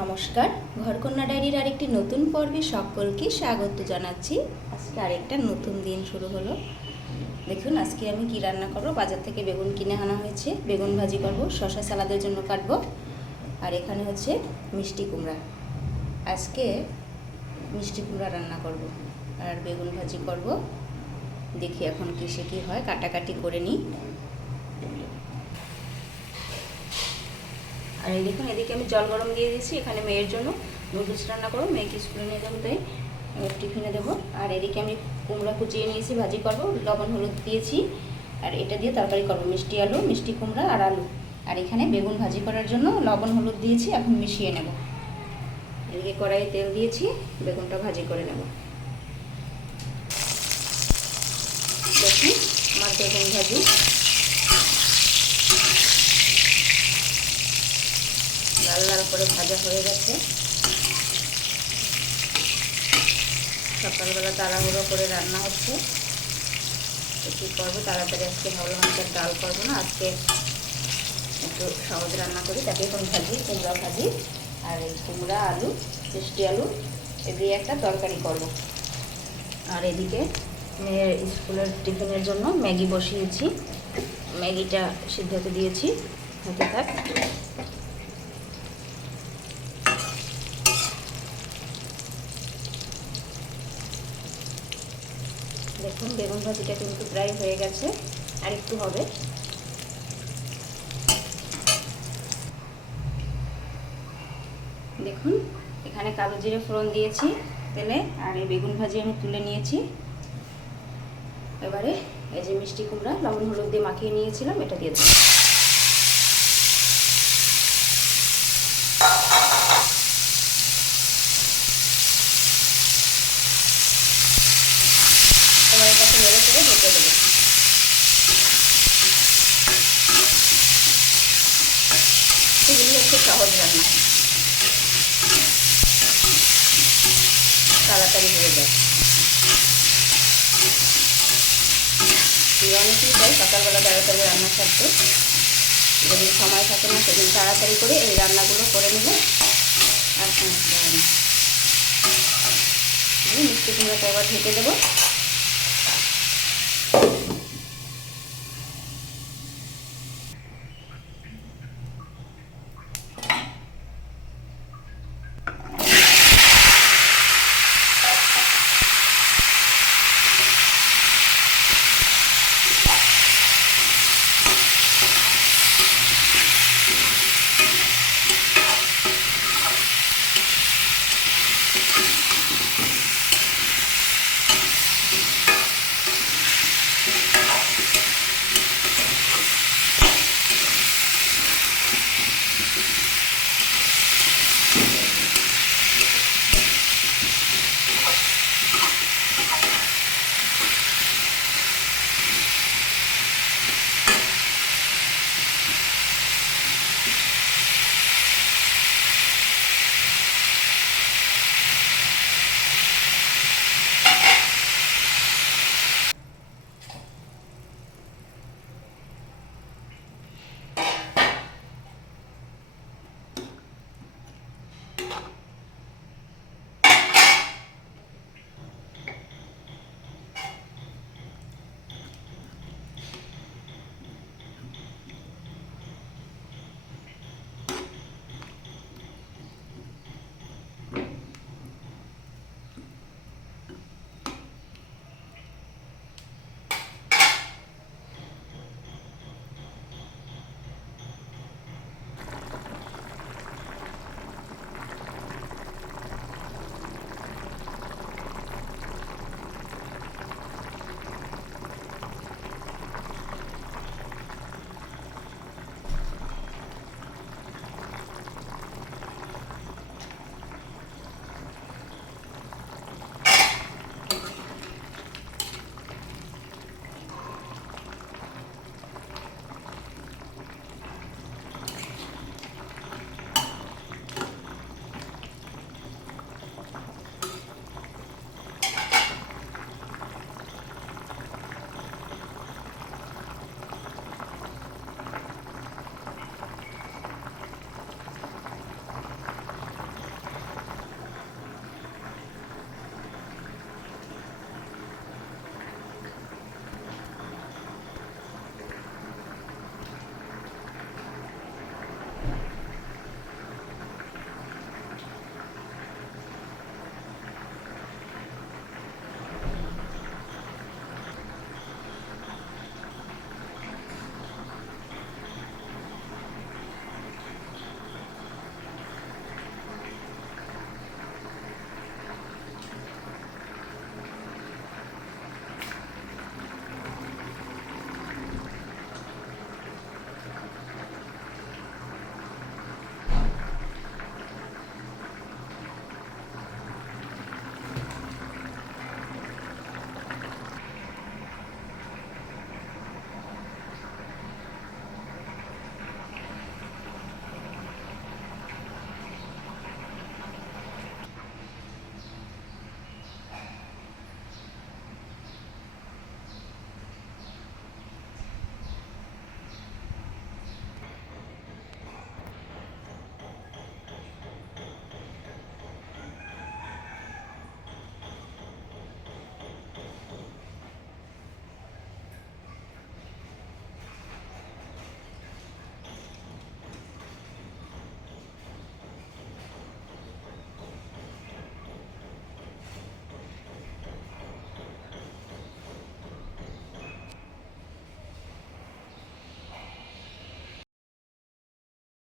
নমস্কার। ঘরকন্যা ডায়েরির আরেকটি নতুন পর্বে সকলকে স্বাগত জানাচ্ছি। আজকে আরেকটা নতুন দিন শুরু হলো। দেখুন, আজকে আমি কি রান্না করব? বাজার থেকে বেগুন কিনে আনা হয়েছে। বেগুন ভাজি করব শশা সালাদের জন্য কাটবো। আর এখানে হচ্ছে মিষ্টি কুমড়া। আজকে মিষ্টি কুমড়া রান্না করব আর বেগুন ভাজি করব। দেখি এখন কিসে কী হয়। কাটাকাটি করে নিই। আর এই দেখুন, এদিকে আমি জল গরম দিয়ে দিয়েছি। এখানে মেয়ের জন্য নুডলস রান্না করব। মেয়েকে স্কুলে নিয়ে যাব, তাই টিফিনে দেবো। আর এদিকে আমি কুমড়া কুচিয়ে নিয়েছি, ভাজি করব। লবণ হলুদ দিয়েছি। আর এটা দিয়ে তরকারি করব, মিষ্টি আলু, মিষ্টি কুমড়া আর আলু। আর এখানে বেগুন ভাজি করার জন্য লবণ হলুদ দিয়েছি, এখন মিশিয়ে নেব। এদিকে কড়াইয়ে তেল দিয়েছি, বেগুনটা ভাজি করে নেব। দেখুন, আমার বেগুন ভাজি। লাল লাল করে ভাজা হয়ে গেছে। সকালবেলা তাড়াহুড়ো করে রান্না হচ্ছে। কী করব? তাড়াতাড়ি আজকে ভাবলাম আজকে ডাল করব না, আজকে একটু সহজ রান্না করি। তাকে এখন ভাজি, কুমড়া ভাজি আর এই কুমড়া, আলু, মিষ্টি আলু এ দিয়ে একটা তরকারি করব। আর এদিকে মেয়ের স্কুলের টিফিনের জন্য ম্যাগি বসিয়েছি। ম্যাগিটা সিদ্ধতে দিয়েছি। হতে থাক। দেখুন, বেগুন ভাজিটা কিন্তু প্রায় হয়ে গেছে, আর একটু হবে। দেখুন, এখানে কালো জিরে ফোড়ন দিয়েছি তেলে, আর এই বেগুন ভাজি আমি তুলে নিয়েছি। এবারে এই যে মিষ্টি কুমড়া, লবণ হলুদ দিয়ে মাখিয়ে নিয়েছিলাম, এটা দিয়ে দেবো করে ঢেকে দেবো এগুলি হচ্ছে সহজ রান্না তাড়াতাড়ি হয়ে যায় অনেকেই চাই সকালবেলা তাড়াতাড়ি রান্না সারতে যেদিন সময় থাকে না সেদিন তাড়াতাড়ি করে এই রান্নাগুলো করে নিলে আর সমস্যা হয় না মিষ্টি কুমড়োটা এবার ঢেকে দেবো।